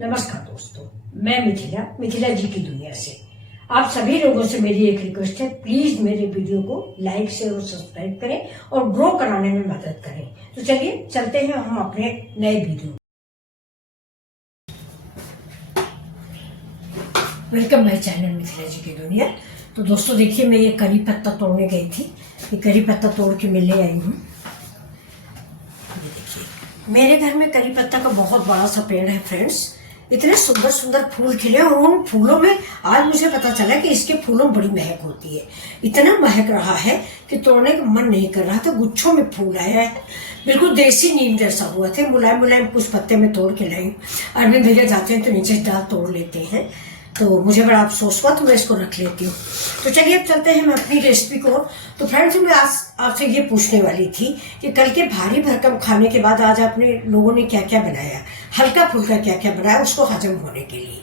नमस्कार दोस्तों, मैं मिथिला जी की दुनिया से आप सभी लोगों से मेरी एक रिक्वेस्ट है, प्लीज मेरे वीडियो को लाइक शेयर और सब्सक्राइब करें और ग्रो कराने में मदद करें। तो चलिए चलते हैं हम अपने नए video. Welcome my channel Mithila ji की दुनिया। तो दोस्तों देखिए, मैं ये करी पत्ता तोड़ने गई थी। ये करी पत्ता तोड़ के मैं ले आई हूँ। ये देखिए, मेरे घर में करी पत्ता का बहुत बड़ा सा पेड़ है फ्रेंड्स। इतने सुंदर सुंदर फूल खिले और उन फूलों में आज मुझे पता चला कि इसके फूलों में बड़ी महक होती है। इतना महक रहा है कि तोड़ने का मन नहीं कर रहा था। गुच्छों में फूल आया है, बिल्कुल देसी नीम जैसा हुआ थे। मुलायम मुलायम कुछ पत्ते में तोड़ के लाई। अरविंद भैया जाते हैं तो नीचे डाल तोड़ लेते हैं, तो मुझे बड़ा अफसोस हुआ, तो मैं इसको रख लेती हूँ। तो चलिए अब चलते हैं हम अपनी रेसिपी को। तो फ्रेंड्स, मैं आज आपसे ये पूछने वाली थी कि कल के भारी भरकम खाने के बाद आज आपने लोगों ने क्या क्या बनाया, हल्का फुल्का क्या क्या बनाया उसको हजम होने के लिए।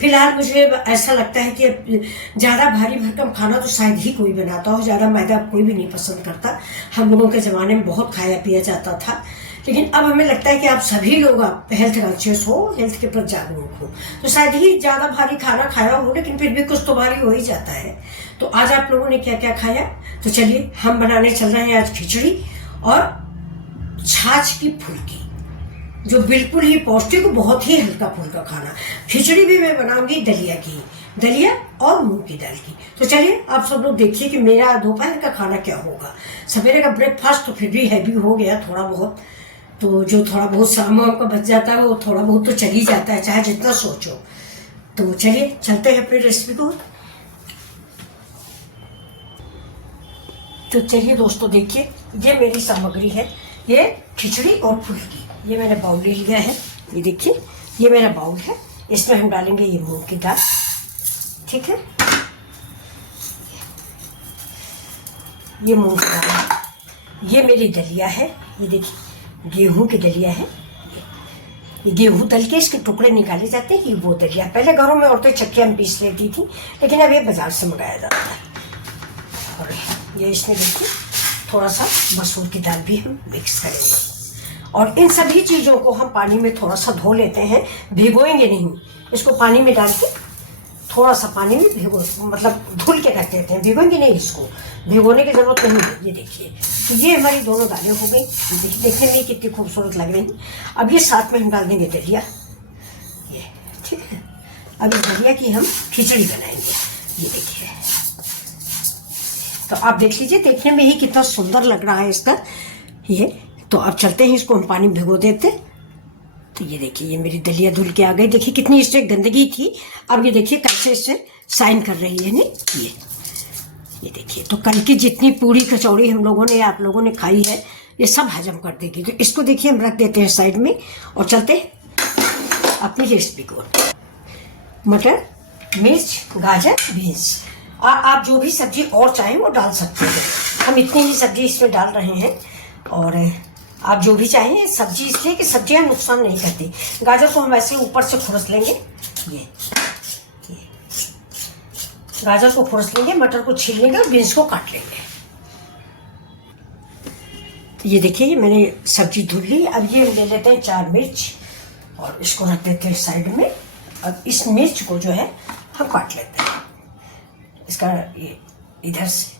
फिलहाल मुझे ऐसा लगता है कि ज़्यादा भारी भरकम खाना तो शायद ही कोई बनाता हो। ज़्यादा मैदा कोई भी नहीं पसंद करता। हम लोगों के ज़माने में बहुत खाया पिया जाता था, लेकिन अब हमें लगता है कि आप सभी लोग आप हेल्थ कॉन्शियस हो, हेल्थ के प्रति जागरूक हो, तो शायद ही ज्यादा भारी खाना खाया हो, लेकिन फिर भी कुछ तो भारी हो ही जाता है। तो आज आप लोगों ने क्या क्या खाया, तो चलिए हम बनाने चल रहे हैं आज खिचड़ी और छाछ की फुल्की, जो बिल्कुल ही पौष्टिक, बहुत ही हल्का फुल्का खाना। खिचड़ी भी मैं बनाऊंगी दलिया की, दलिया और मूंग की दाल की। तो चलिए आप सब लोग देखिए कि मेरा दोपहर का खाना क्या होगा। सवेरे का ब्रेकफास्ट तो फिर भी हैवी हो गया थोड़ा बहुत, तो जो थोड़ा बहुत शाम का बच जाता है वो थोड़ा बहुत तो चल ही जाता है, चाहे जितना सोचो। तो चलिए चलते हैं अपनी रेसिपी को। तो चलिए दोस्तों देखिए, ये मेरी सामग्री है। ये खिचड़ी और फुल्की, ये मैंने बाउल ले लिया है। ये देखिए, ये मेरा बाउल है। इसमें हम डालेंगे ये मूंग की दाल, ठीक है। ये मूंग की दाल, ये मेरी दलिया है। ये देखिए, गेहूं की दलिया है। ये गेहूं दल के इसके टुकड़े निकाले जाते हैं, ये वो दलिया। पहले घरों में औरतें चक्कियां में पीस लेती थी, लेकिन अब ये बाजार से मंगाया जाता है। और ये इसमें देखिए थोड़ा सा मसूर की दाल भी हम मिक्स करेंगे। और इन सभी चीजों को हम पानी में थोड़ा सा धो लेते हैं, भिगोएंगे नहीं। इसको पानी में डाल के थोड़ा सा पानी में भिगो, मतलब धुल के रख देते हैं, भिगोएंगे नहीं। इसको भिगोने की जरूरत नहीं है। ये देखिए, तो ये हमारी दोनों दालें हो गई। देखिए देखने में कितनी खूबसूरत लग रही हैं। अब ये साथ में हम डाल देंगे दलिया, ये ठीक है। अब इस दलिया की हम खिचड़ी बनाएंगे। ये देखिए, तो आप देख लीजिए, देखने में ही कितना सुंदर लग रहा है इसका ये। तो अब चलते हैं, इसको हम पानी में भिगो देते। तो ये देखिए, ये मेरी दलिया धुल के आ गई। देखिए कितनी इससे गंदगी थी, अब ये देखिए कैसे इससे शाइन कर रही है। नहीं ये देखिए, तो कल की जितनी पूरी कचौड़ी हम लोगों ने, आप लोगों ने खाई है, ये सब हजम कर देगी। तो इसको देखिए हम रख देते हैं साइड में और चलते हैं अपनी रेसिपी को। मटर, मिर्च, गाजर, बीन्स, आप जो भी सब्जी और चाहें वो डाल सकते हैं। हम इतनी ही सब्जी इसमें डाल रहे हैं। और आप जो भी चाहें सब्जी, इसलिए कि सब्जियां नुकसान नहीं करती। गाजर को हम ऐसे ऊपर से खुरस लेंगे, ये गाजर को खुरस लेंगे, मटर को छील लेंगे और बीन्स को काट लेंगे। तो ये देखिए, ये मैंने सब्जी धुल ली। अब ये हम ले लेते हैं 4 मिर्च और इसको रख देते हैं साइड में। अब इस मिर्च को जो है हम काट लेते हैं, इसका ये इधर से।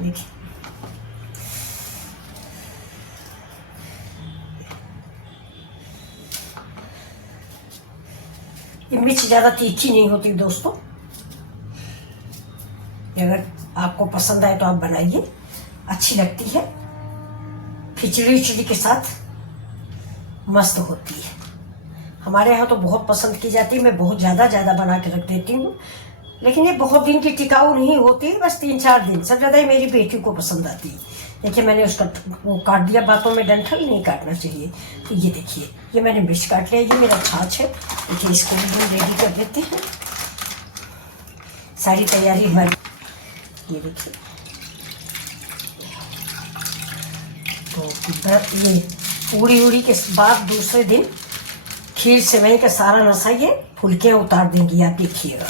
देखिए, ये मिर्च ज्यादा तीखी नहीं होती दोस्तों। अगर आपको पसंद आए तो आप बनाइए, अच्छी लगती है। खिचड़ी उचड़ी के साथ मस्त होती है। हमारे यहाँ तो बहुत पसंद की जाती है। मैं बहुत ज्यादा बना के रख देती हूँ, लेकिन ये बहुत दिन की टिकाऊ नहीं होती, बस 3-4 दिन। सब ज्यादा मेरी बेटी को पसंद आती है। देखिए, मैंने उसका वो काट दिया, बातों में डंठल नहीं काटना चाहिए। तो ये देखिए, ये मैंने मिर्च काट लिया। ये मेरा छाछ है। देखिए, इसको हम रेडी कर देते हैं। सारी तैयारी हमारी, ये देखिए। तो ये पूरी उड़ी के बाद दूसरे दिन खीर सेवई का सारा नशा ये फुल्कियाँ उतार देंगी, आप देखिएगा।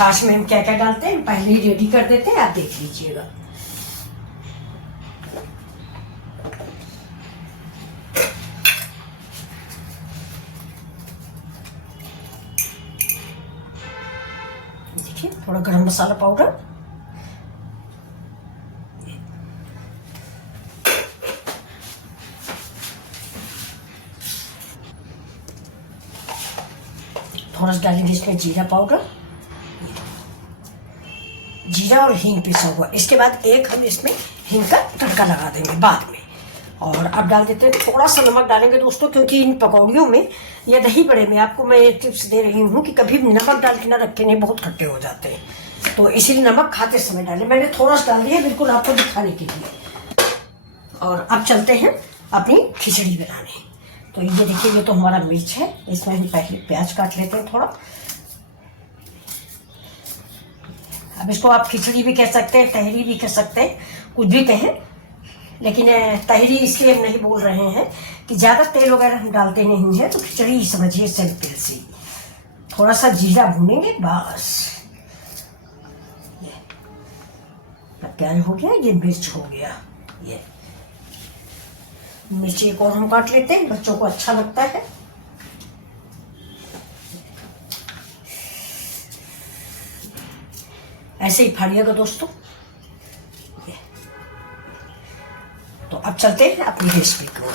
छाछ में हम क्या क्या डालते हैं पहले ही रेडी कर देते हैं, आप देख लीजिएगा। देखिए थोड़ा गरम मसाला पाउडर, थोड़ा सा डालेंगे इसमें जीरा पाउडर, जीरा और हींग पिसा हुआ। इसके बाद एक हम इसमें हींग का तड़का लगा देंगे बाद में। और अब डाल देते हैं थोड़ा सा नमक डालेंगे दोस्तों, क्योंकि इन पकौड़ियों में या दही बड़े में आपको मैं एक टिप्स दे रही हूँ कि कभी नमक डाल के ना रखे, नहीं बहुत खट्टे हो जाते हैं, तो इसीलिए नमक खाते समय डालें। मैंने थोड़ा सा डाल दिया बिल्कुल आपको दिखाने के लिए। और अब चलते हैं अपनी खिचड़ी बनाने। तो ये देखिए, ये तो हमारा मिर्च है, इसमें हम पहले प्याज काट लेते हैं थोड़ा। अब इसको आप खिचड़ी भी कह सकते हैं, तहरी भी कह सकते हैं, कुछ भी कहें, लेकिन तहरी इसलिए हम नहीं बोल रहे हैं कि ज़्यादा तेल वगैरह हम डालते नहीं हैं, तो खिचड़ी ही समझिए सिंपल सी। थोड़ा सा जीरा भूनेंगे बस। प्याज हो गया, ये मिर्च हो गया, ये मिर्ची एक और हम काट लेते हैं, बच्चों को अच्छा लगता है। ऐसे ही फाड़िएगा दोस्तों। तो अब चलते हैं अपनी रेसिपी की ओर।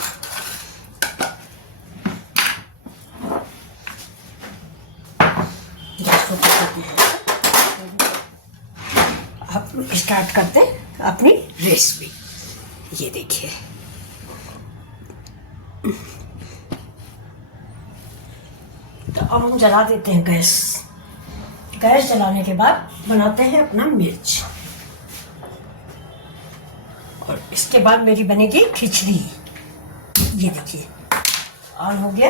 अब स्टार्ट करते हैं अपनी रेसिपी। ये देखिए, तो अब हम जला देते हैं गैस। गैस जलाने के बाद बनाते हैं अपना मिर्च, और इसके बाद मेरी बनेगी खिचड़ी। ये देखिए ऑन हो गया।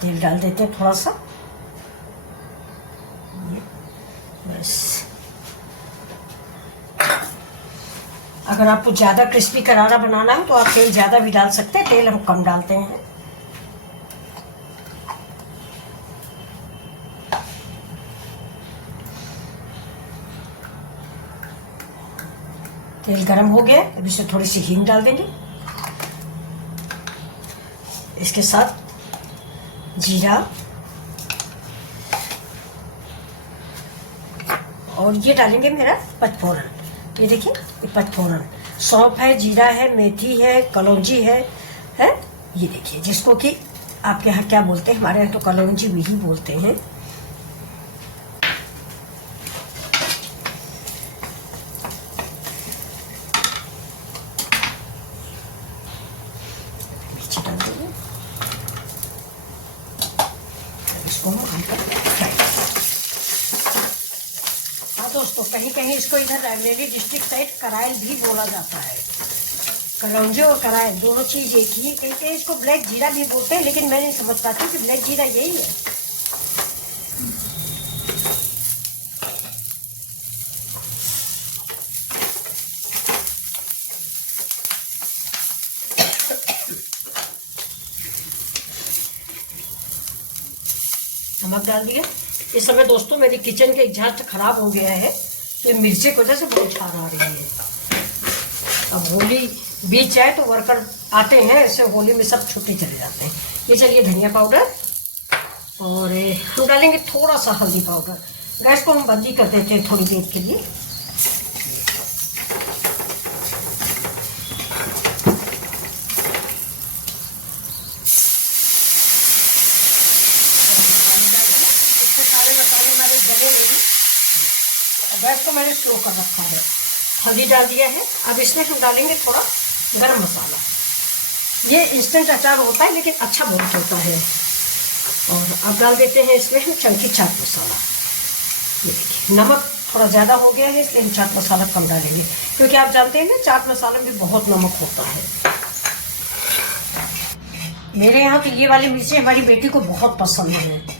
तेल डाल देते हैं थोड़ा सा, बस। अगर आपको ज़्यादा क्रिस्पी करारा बनाना है तो आप तेल ज़्यादा भी डाल सकते हैं, तेल हम कम डालते हैं। तेल गरम हो गया, अब इसमें थोड़ी सी हींग डाल देंगे, इसके साथ जीरा, और ये डालेंगे मेरा पचफोरन। ये देखिए, ये पचफोरन, सौंफ है, जीरा है, मेथी है, कलौंजी है। ये देखिए, जिसको कि आपके यहाँ क्या बोलते हैं, हमारे यहाँ तो कलौंजी भी ही बोलते हैं। मिर्ची डाल देंगे, इसको हम हल्का फ्राई। हाँ दोस्तों, कहीं कहीं इसको इधर रायबरेली डिस्ट्रिक्ट साइड करायल भी बोला जाता है। कलौंजी और करायल दोनों चीज़ एक ही। कहीं कहीं इसको ब्लैक जीरा भी बोलते हैं, लेकिन मैं नहीं समझ पाती कि ब्लैक जीरा यही है। नमक डाल दिया। इस समय दोस्तों मेरी किचन के एग्जॉस्ट खराब हो गया है, तो मिर्ची की वजह से बहुत छान आ रही है। अब होली बीत जाए तो वर्कर आते हैं, ऐसे होली में सब छुट्टी चले जाते हैं। ये चलिए धनिया पाउडर, और हम डालेंगे थोड़ा सा हल्दी पाउडर। गैस को हम बंद ही कर देते हैं थोड़ी देर के लिए। गैस को मैंने स्लो कर रखा है। हल्दी डाल दिया है। अब इसमें हम डालेंगे थोड़ा गरम मसाला। ये इंस्टेंट अचार होता है, लेकिन अच्छा बहुत होता है। और अब डाल देते हैं इसमें हम चंकी चाट मसाला। ये देखिए, नमक थोड़ा ज़्यादा हो गया है, इसलिए हम चाट मसाला कम डालेंगे, क्योंकि आप जानते हैं ना चाट मसाला में बहुत नमक होता है। मेरे यहाँ तो ये वाली मिर्ची हमारी बेटी को बहुत पसंद है।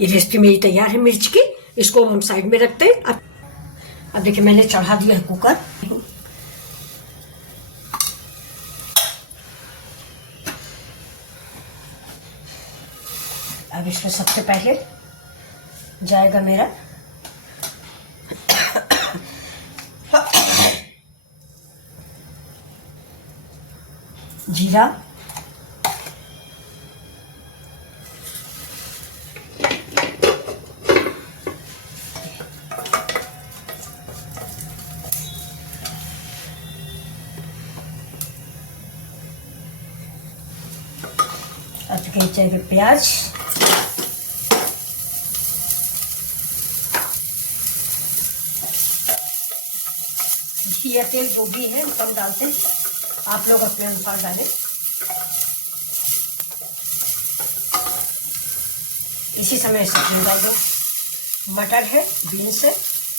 ये रेसिपी मेरी तैयार है मिर्च की। इसको हम साइड में रखते हैं। अब देखिए मैंने चढ़ा दिया है कुकर। अब इसमें सबसे पहले जाएगा मेरा जीरा, जाएगा प्याज, घी या तेल जो भी है कम डालते हैं, आप लोग अपने अनुसार डालें। इसी समय सब्जी डाल दो। मटर है, बीन्स है,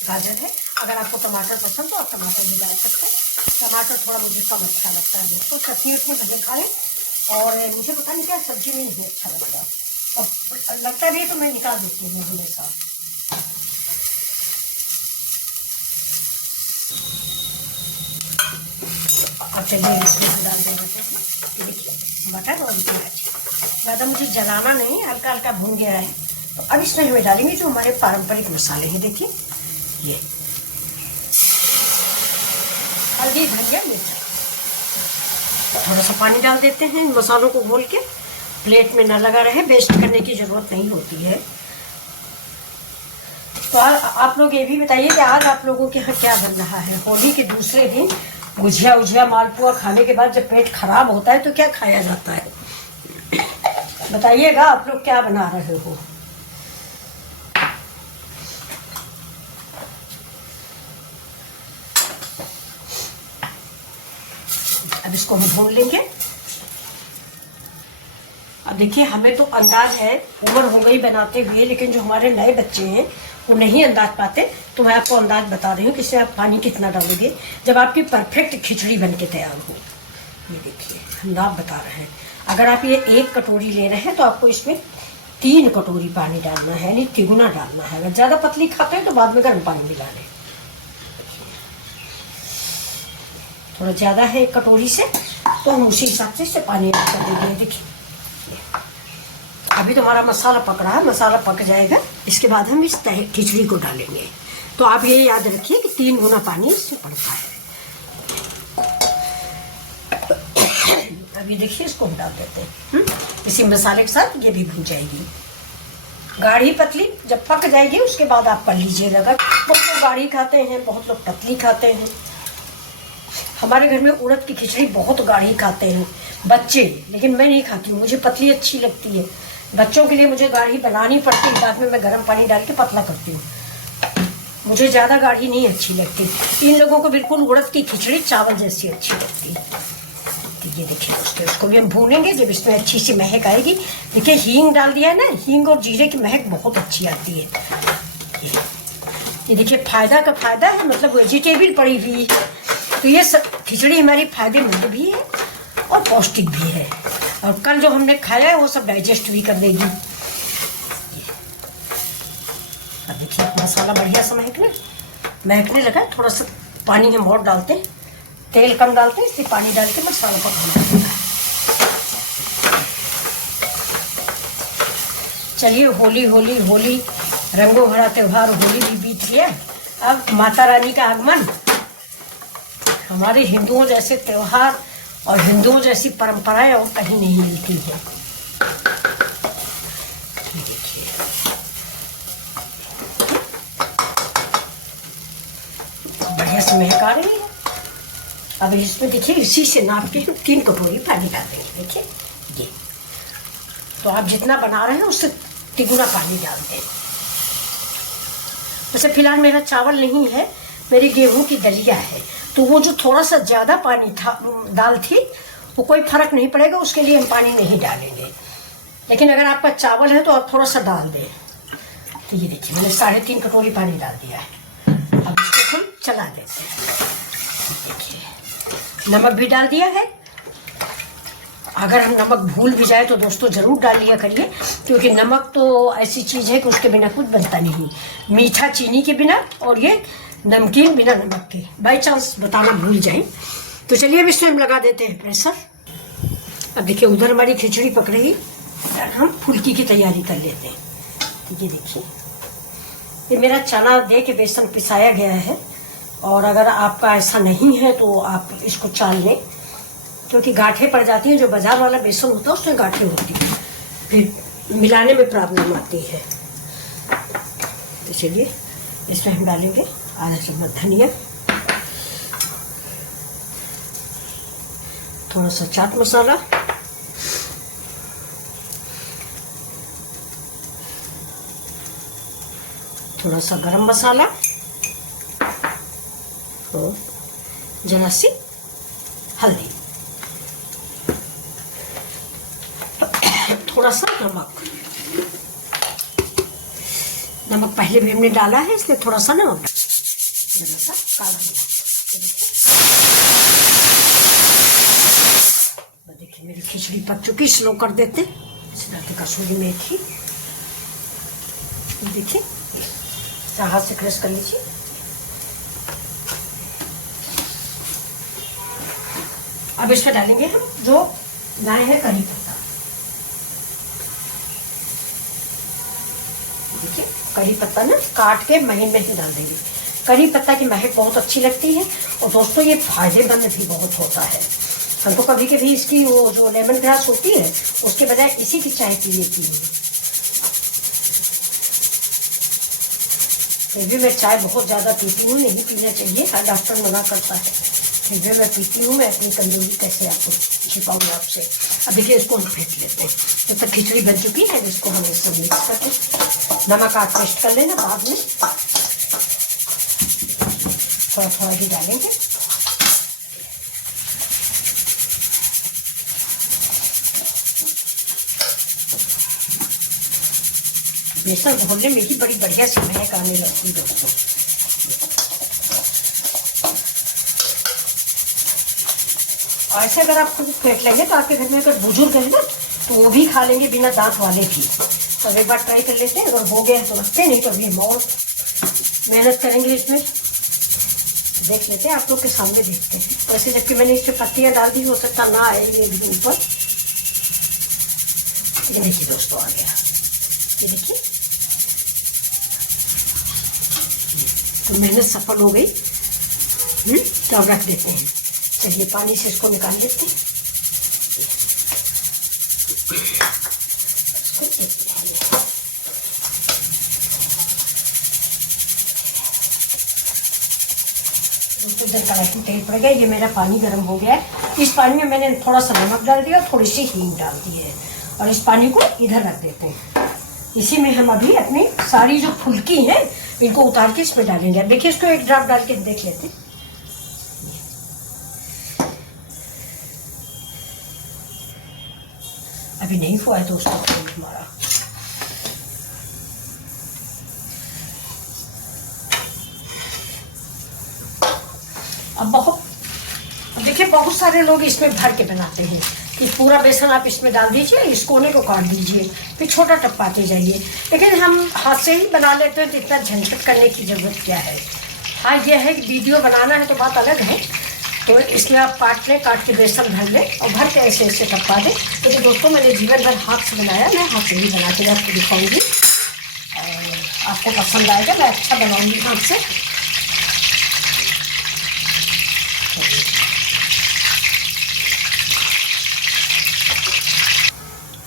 गाजर है। अगर आपको टमाटर पसंद तो आप टमाटर भी डाल सकते हैं। टमाटर थोड़ा मुझे कम अच्छा लगता है, तो चटनी उतनी भले खाएं। और मुझे पता नहीं क्या सब्जी में नहीं अच्छा लगता, और लगता भी है तो मैं निकाल देती हूँ हमेशा। अब चलिए इसमें डाल देंगे मटर और प्याज। ज़्यादा मुझे जलाना नहीं, हल्का हल्का भून गया है। तो अब इसमें हमें डालेंगे जो हमारे पारंपरिक मसाले हैं। देखिए ये हल्दी, धनिया, मिर्च। थोड़ा सा पानी डाल देते हैं इन मसालों को घोल के। प्लेट में ना लगा रहे, वेस्ट करने की ज़रूरत नहीं होती है। तो आप लोग ये भी बताइए कि आज आप लोगों के यहाँ क्या बन रहा है। होली के दूसरे दिन गुजिया उजिया मालपुआ खाने के बाद जब पेट खराब होता है तो क्या खाया जाता है, बताइएगा। आप लोग क्या बना रहे हो। अब इसको हम भून लेंगे। अब देखिए हमें तो अंदाज है, उम्र हो गई बनाते हुए, लेकिन जो हमारे नए बच्चे हैं वो नहीं अंदाज पाते। तो मैं आपको अंदाज बता रही हूँ कि इसमें आप पानी कितना डालोगे जब आपकी परफेक्ट खिचड़ी बन के तैयार हो। ये देखिए हम नाप बता रहे हैं। अगर आप ये 1 कटोरी ले रहे हैं तो आपको इसमें 3 कटोरी पानी डालना है, यानी तिगुना डालना है। अगर ज़्यादा पतली खाते हैं तो बाद में गर्म पानी मिला लें। थोड़ा ज़्यादा है 1 कटोरी से, तो हम उसी हिसाब से इससे पानी ऐड कर देंगे। देखिए अभी तो हमारा मसाला पक रहा है, मसाला पक जाएगा इसके बाद हम इस खिचड़ी को डालेंगे। तो आप ये याद रखिए कि 3 गुना पानी इससे पड़ता है। अब ये देखिए इसको हम डाल देते हैं इसी मसाले के साथ। ये भी भून जाएगी। गाढ़ी पतली जब पक जाएगी उसके बाद आप कर लीजिएगा। बहुत लोग गाढ़ी खाते हैं, बहुत लोग पतली खाते हैं। हमारे घर में उड़द की खिचड़ी बहुत गाढ़ी खाते हैं बच्चे, लेकिन मैं नहीं खाती हूँ, मुझे पतली अच्छी लगती है। बच्चों के लिए मुझे गाढ़ी बनानी पड़ती है, बाद में मैं गर्म पानी डाल के पतला करती हूँ। मुझे ज़्यादा गाढ़ी नहीं अच्छी लगती। इन लोगों को बिल्कुल उड़द की खिचड़ी चावल जैसी अच्छी लगती है। तो ये देखिए दोस्तों, इसको भी हम भूनेंगे। जब इसमें अच्छी सी महक आएगी, देखिए हींग डाल दिया है ना, हींग और जीरे की महक बहुत अच्छी आती है। ये देखिए फायदा का फायदा है, मतलब वेजिटेबल पड़ी हुई। तो ये खिचड़ी हमारी फायदेमंद भी है और पौष्टिक भी है, और कल जो हमने खाया है वो सब डाइजेस्ट भी कर देगी। अब देखिए मसाला बढ़िया सा महकने लगा। थोड़ा सा पानी हम और डालते हैं, तेल कम डालते हैं, इसलिए पानी डाल के मसाला पकाना। चलिए होली होली होली, रंगों भरा त्योहार होली भी बीत गया। अब माता रानी का आगमन। हमारे हिंदुओं जैसे त्योहार और हिंदुओं जैसी परंपराएं और कहीं नहीं मिलती है। देखिए बढ़िया से महक आ रही है। अब इसमें देखिए इसी से नाप के 3 कटोरी पानी डाल देंगे। देखिए ये तो आप जितना बना रहे हैं उससे 3 गुना पानी डाल दें। वैसे फिलहाल मेरा चावल नहीं है, मेरी गेहूं की दलिया है, तो वो जो थोड़ा सा ज़्यादा पानी था दाल थी, वो कोई फर्क नहीं पड़ेगा, उसके लिए हम पानी नहीं डालेंगे। लेकिन अगर आपका चावल है तो आप थोड़ा सा डाल दें। तो ये देखिए मैंने 3.5 कटोरी पानी डाल दिया है। अब इसको हम चला देते हैं। देखिए नमक भी डाल दिया है। अगर हम नमक भूल भी जाए तो दोस्तों ज़रूर डाल लिया करिए, क्योंकि नमक तो ऐसी चीज़ है कि उसके बिना कुछ बनता नहीं। मीठा चीनी के बिना और ये नमकीन बिना नमक के। बाई चांस बताना भूल जाए तो चलिए अब इसमें हम लगा देते हैं प्रेशर। अब देखिए उधर हमारी खिचड़ी पक रही, हम फुल्की की तैयारी कर लेते हैं। ये देखिए ये मेरा चना दे के बेसन पिसाया गया है, और अगर आपका ऐसा नहीं है तो आप इसको चाल लें, क्योंकि गांठें पड़ जाती हैं। जो बाजार वाला बेसन होता है उसमें गांठें होती हैं, फिर मिलाने में प्रॉब्लम आती है। तो चलिए इसमें हम डालेंगे आधा चम्मच धनिया, थोड़ा सा चाट मसाला, थोड़ा सा गरम मसाला और जरा सी हल्दी, थोड़ा सा नमक। नमक पहले भी हमने डाला है, इसलिए थोड़ा सा नमक, जरा सा काला नमक। देखिए मेरी खिचड़ी पक चुकी, स्लो कर देते। इसमें कसूरी मेथी, देखिए हाथ से क्रश कर लीजिए। अब इसमें डालेंगे हम जो लाए हैं करी पत्ता। देखिए करी पत्ता ना काट के महीन में ही डाल देंगे। करी पत्ता की महक बहुत अच्छी लगती है, और दोस्तों ये फायदेमंद भी बहुत होता है। हम तो कभी कभी इसकी वो जो लेमन ग्रास होती है उसके बजाय इसी की चाय पी लेती हूँ। फिर भी मैं चाय बहुत ज़्यादा पीती हूँ, नहीं पीना चाहिए, हर डॉक्टर मना करता है, फिर भी मैं पीती हूँ। मैं अपनी कमजोरी कैसे आपको छिपाऊँ आपसे। अब देखिए इसको हम फेंट लेते हैं। जब तक खिचड़ी बन चुकी है इसको हम सब मिक्स करके नमक आप टेस्ट कर लेना, बाद में थोड़ा थोड़ा ही डालेंगे। बेसन घोलने में ही बड़ी बढ़िया सी महक आने लगती दोस्तों। ऐसे अगर आप खुद फेंट लेंगे तो आपके घर में अगर बुजुर्ग है ना तो वो भी खा लेंगे बिना दांत वाले भी। तो एक बार ट्राई कर लेते हैं, अगर हो गया तो रखते, नहीं तो अभी हम और मेहनत करेंगे इसमें। देख लेते हैं, आप लोग के सामने देखते हैं। वैसे जबकि मैंने इसमें पत्तियां डाल दी, हो सकता ना आए ये भी ऊपर। ये देखिए दोस्तों आ गया, ये देखिए तो मेहनत सफल हो गई। तो अब रख देते हैं। चलिए पानी से इसको निकाल लेते हैं। तो इधर कढ़ाई में तेल पड़ गया, ये मेरा पानी गर्म हो गया है। इस पानी में मैंने थोड़ा सा नमक डाल दिया और थोड़ी सी हींग डाल दी है, और इस पानी को इधर रख देते हैं। इसी में हम अभी अपनी सारी जो फुल्की हैं इनको उतार के इसमें डालेंगे। देखिए इसको एक ड्रॉप डाल के देख लेते हैं। अभी नहीं हुआ है दोस्तों हमारा। अब देखिए बहुत सारे लोग इसमें भर के बनाते हैं कि पूरा बेसन आप इसमें डाल दीजिए, इस कोने को काट दीजिए, फिर छोटा टपकाते जाइए। लेकिन हम हाथ से ही बना लेते हैं तो इतना झंझट करने की ज़रूरत क्या है। हाँ ये है कि वीडियो बनाना है तो बात अलग है। तो इसमें आप काट लें, काट के बेसन भर लें और भर के ऐसे ऐसे टपका दें। तो दोस्तों मैंने जीवन भर हाथ से बनाया, मैं हाथ से ही बना के आपको दिखाऊंगी और आपको पसंद आएगा। मैं अच्छा बनाऊंगी हाथ से।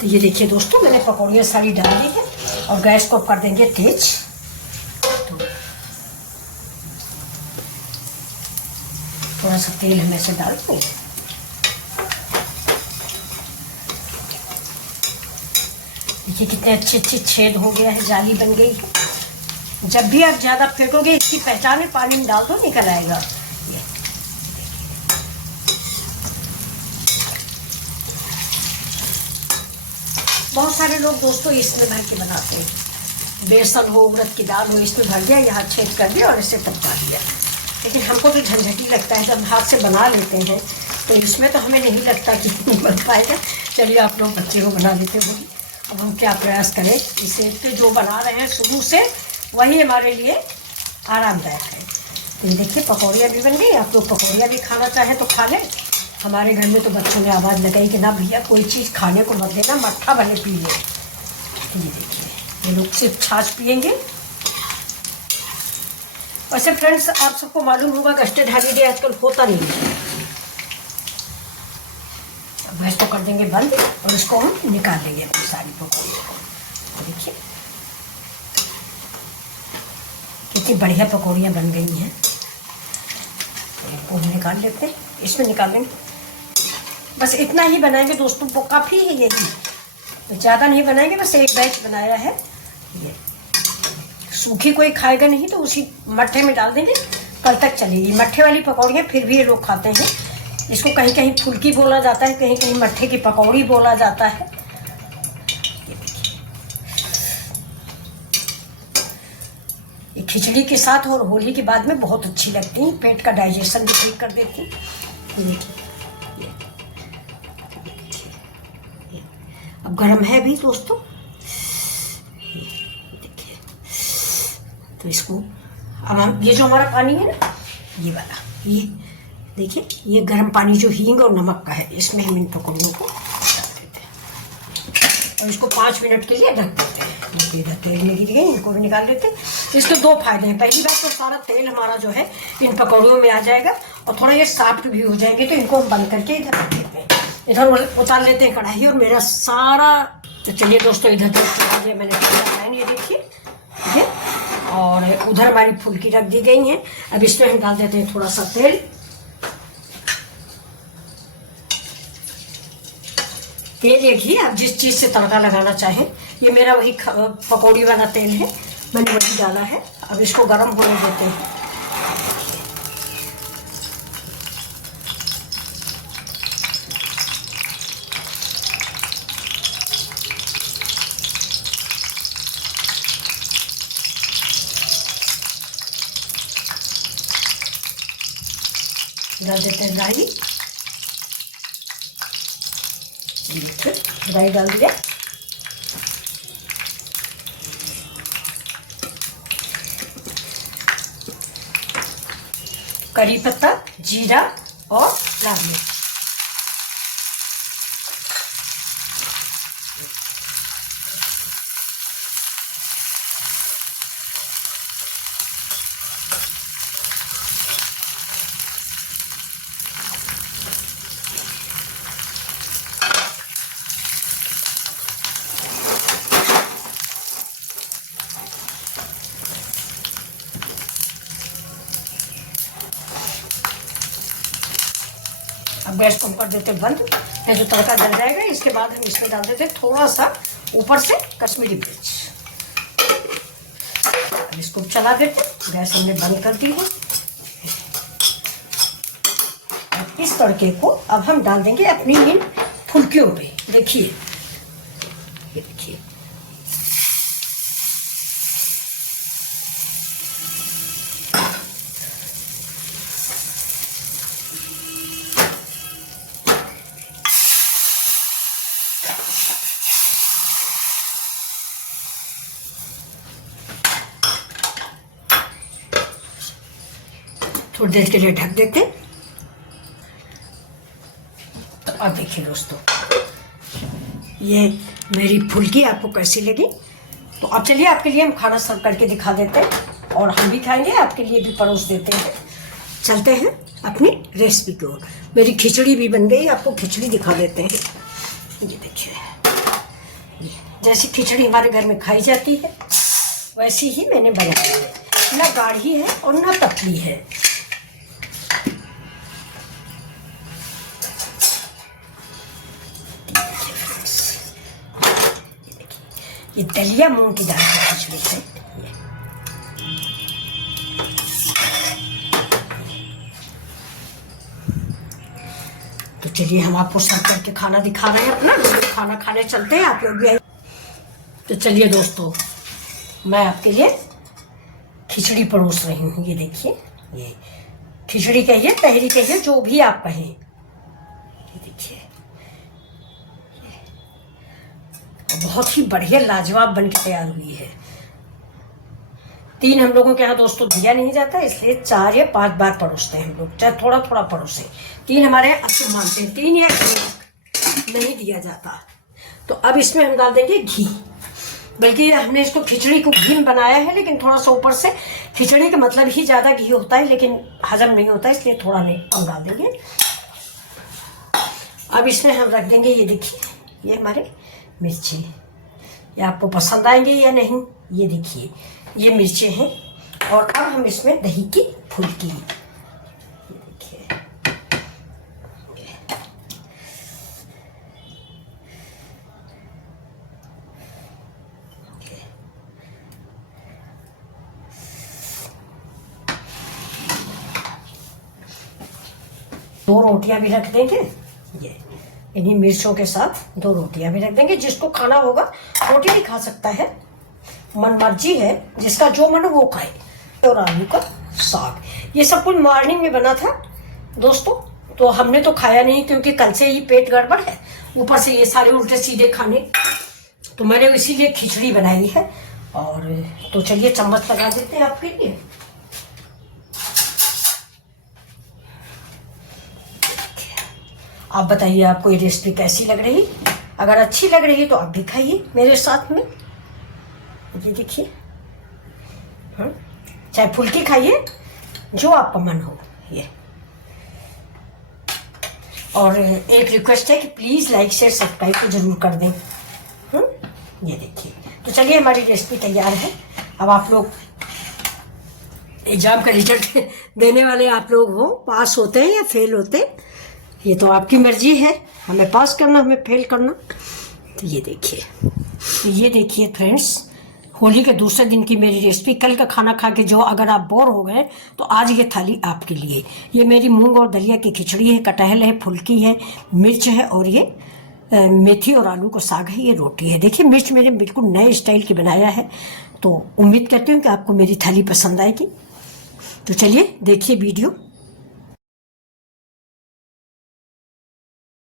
तो ये देखिए दोस्तों मैंने पकौड़ियाँ सारी डाल दी है और गैस को कर देंगे तेज। तो थोड़ा सा तेल हम ऐसे डाल दें। देखिए कितने अच्छे अच्छे छेद हो गया है, जाली बन गई है। जब भी आप ज़्यादा फेंकोगे इसकी पहचान है, पानी में डाल दो निकल आएगा। बहुत सारे लोग दोस्तों इसमें भर के बनाते हैं। बेसन हो, उड़द की दाल हो, इसमें भर दिया, यहाँ छेद कर दिया और इसे टपका दिया। लेकिन हमको तो झंझटी लगता है, जब हाथ से बना लेते हैं तो इसमें तो हमें नहीं लगता कि बन पाएगा। चलिए आप लोग बच्चे को बना देते हो। अब हम क्या प्रयास करें, इसे जो बना रहे हैं शुरू से वही हमारे लिए आरामदायक है। तो ये देखिए पकौड़ियाँ भी बन गई। आप लोग पकौड़ियाँ भी खाना चाहें तो खा लें। हमारे घर में तो बच्चों ने आवाज़ लगाई कि ना भैया कोई चीज़ खाने को मत देना, मट्ठा भले पी ले। तो ये देखिए ये लोग सिर्फ छाछ पियेंगे। वैसे फ्रेंड्स आप सबको मालूम होगा कस्टर्ड हॉलीडे आजकल होता नहीं है। अब गैस को कर देंगे बंद और इसको हम निकाल लेंगे अपनी सारी पकौड़ियों को। तो देखिए कितनी बढ़िया पकौड़ियाँ बन गई हैं। इनको हम निकाल लेते हैं, इसमें निकाल लेंगे। बस इतना ही बनाएंगे दोस्तों, वो काफ़ी है यही, तो ज़्यादा नहीं बनाएंगे। बस एक बैच बनाया है। ये सूखी कोई खाएगा नहीं तो उसी मट्ठे में डाल देंगे, कल तक चलेगी। मट्ठे वाली पकौड़ियाँ फिर भी ये लोग खाते हैं। इसको कहीं कहीं फुल्की बोला जाता है, कहीं कहीं मट्ठे की पकौड़ी बोला जाता है। ये खिचड़ी के साथ और होली के बाद में बहुत अच्छी लगती हैं, पेट का डाइजेशन भी ठीक कर देती हैं। अब गरम है भी दोस्तों, देखिए। तो इसको अब हम ये जो हमारा पानी है ना, ये वाला, ये देखिए ये गर्म पानी जो हींग और नमक का है, इसमें हम इन पकौड़ियों को डाल देते हैं और इसको 5 मिनट के लिए ढक देते हैं। इधर तेल में गिर गए, इनको भी निकाल देते हैं। इसके 2 फायदे हैं। पहली बात तो सारा तेल हमारा जो है इन पकौड़ियों में आ जाएगा और थोड़ा ये सॉफ्ट भी हो जाएंगे। तो इनको हम बंद करके इधर रख देते हैं, इधर उतार लेते हैं कढ़ाई और मेरा सारा। तो चलिए दोस्तों इधर देखिए मैंने पैन, ये देखिए ठीक है, और उधर हमारी फुल्की रख दी गई है। अब इसमें हम डाल देते हैं थोड़ा सा तेल। तेल एक ही, आप जिस चीज़ से तड़का लगाना चाहें। ये मेरा वही पकौड़ी वाला तेल है, मैंने वही डाला है। अब इसको गर्म होने देते हैं। डाल देते हैं राई, राई डाल दिया। करी पत्ता, जीरा और लाल मिर्च। अब गैस को कर देते बंद, नहीं तो तड़का जल जाएगा। इसके बाद हम इसमें डाल देते थोड़ा सा ऊपर से कश्मीरी मिर्च। अब इसको चला देते, गैस हमने बंद कर दी है। अब इस तड़के को अब हम डाल देंगे अपनी इन फुल्कियों पे। देखिए ये देखिए थोड़ी देर के लिए ढक देते। तो अब देखिए दोस्तों ये मेरी फुल्की आपको कैसी लगी। तो अब चलिए आपके लिए हम खाना सर्व करके दिखा देते हैं और हम भी खाएंगे, आपके लिए भी परोस देते हैं। चलते हैं अपनी रेसिपी की ओर। मेरी खिचड़ी भी बन गई, आपको खिचड़ी दिखा देते हैं। ये देखिए जैसी खिचड़ी हमारे घर में खाई जाती है वैसी ही मैंने बनाई है, ना गाढ़ी है और ना पतली है। ये दलिया मूंग की दाल की खिचड़ी है। तो चलिए हम आपको सर्व करके खाना दिखा रहे हैं अपना। खाना खाने चलते हैं, आप लोग भी आइए। तो चलिए दोस्तों मैं आपके लिए खिचड़ी परोस रही हूँ। ये देखिए, ये खिचड़ी कहिए, तहरी कहिए, जो भी आप कहें। ये देखिए बहुत ही बढ़िया लाजवाब बन के तैयार हुई है। 3 हम लोगों के यहाँ दोस्तों दिया नहीं जाता, इसलिए 4 या 5 बार परोसते हैं हम लोग, चाहे थोड़ा थोड़ा परोसे। 3 हमारे यहाँ अच्छे मानते हैं, 3 या 1 नहीं दिया जाता। तो अब इसमें हम डाल देंगे घी, बल्कि हमने इसको खिचड़ी को घी में बनाया है, लेकिन थोड़ा सा ऊपर से, खिचड़ी का मतलब ही ज़्यादा घी होता है लेकिन हजम नहीं होता, इसलिए थोड़ा नहीं कम डाल देंगे। अब इसमें हम रख देंगे, ये देखिए, ये हमारे मिर्ची, ये आपको पसंद आएंगे या नहीं, ये देखिए ये मिर्चें हैं। और अब हम इसमें दही की फुल्की, ये देखिए, दो रोटियां भी रख देंगे, ये इन्हीं मिर्चों के साथ 2 रोटियां भी रख देंगे। जिसको खाना होगा रोटी भी खा सकता है, मन मर्जी है, जिसका जो मन वो खाए। और आलू का साग, ये सब कुछ मॉर्निंग में बना था दोस्तों, तो हमने तो खाया नहीं क्योंकि कल से ही पेट गड़बड़ है, ऊपर से ये सारे उल्टे सीधे खाने, तो मैंने इसीलिए खिचड़ी बनाई है। और तो चलिए चम्मच लगा देते हैं आपके लिए। आप बताइए आपको ये रेसिपी कैसी लग रही, अगर अच्छी लग रही है तो आप भी खाइए मेरे साथ में। ये देखिए, चाहे फुल्की खाइए, जो आपका मन हो ये। और एक रिक्वेस्ट है कि प्लीज लाइक शेयर सब्सक्राइब तो जरूर कर दें। ये देखिए, तो चलिए हमारी रेसिपी तैयार है। अब आप लोग एग्जाम का रिजल्ट देने वाले आप लोग हो, पास होते हैं या फेल होते हैं, ये तो आपकी मर्जी है, हमें पास करना हमें फेल करना। तो ये देखिए फ्रेंड्स, होली के दूसरे दिन की मेरी रेसिपी, कल का खाना खा के जो अगर आप बोर हो गए तो आज ये थाली आपके लिए। ये मेरी मूंग और दलिया की खिचड़ी है, कटहल है, फुल्की है, मिर्च है, और ये मेथी और आलू का साग है, ये रोटी है। देखिए मिर्च मेरे बिल्कुल नए स्टाइल की बनाया है, तो उम्मीद करती हूँ कि आपको मेरी थाली पसंद आएगी। तो चलिए देखिए वीडियो।